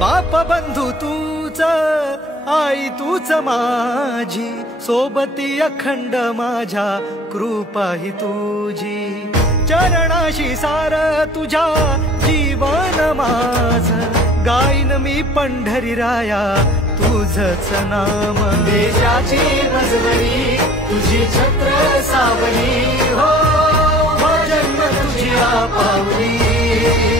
बाप बंधू तूच, आई तूच माझी, सोबती अखंड माझ्या कृपा ही तुझी. चरणाशी सार तुझ्या जीवन माझ, गाईन मी पंढरी राया तुझच नाम. देशाची मजवरी तुझी छत्र सावली, हो जन्म तुझी पावली.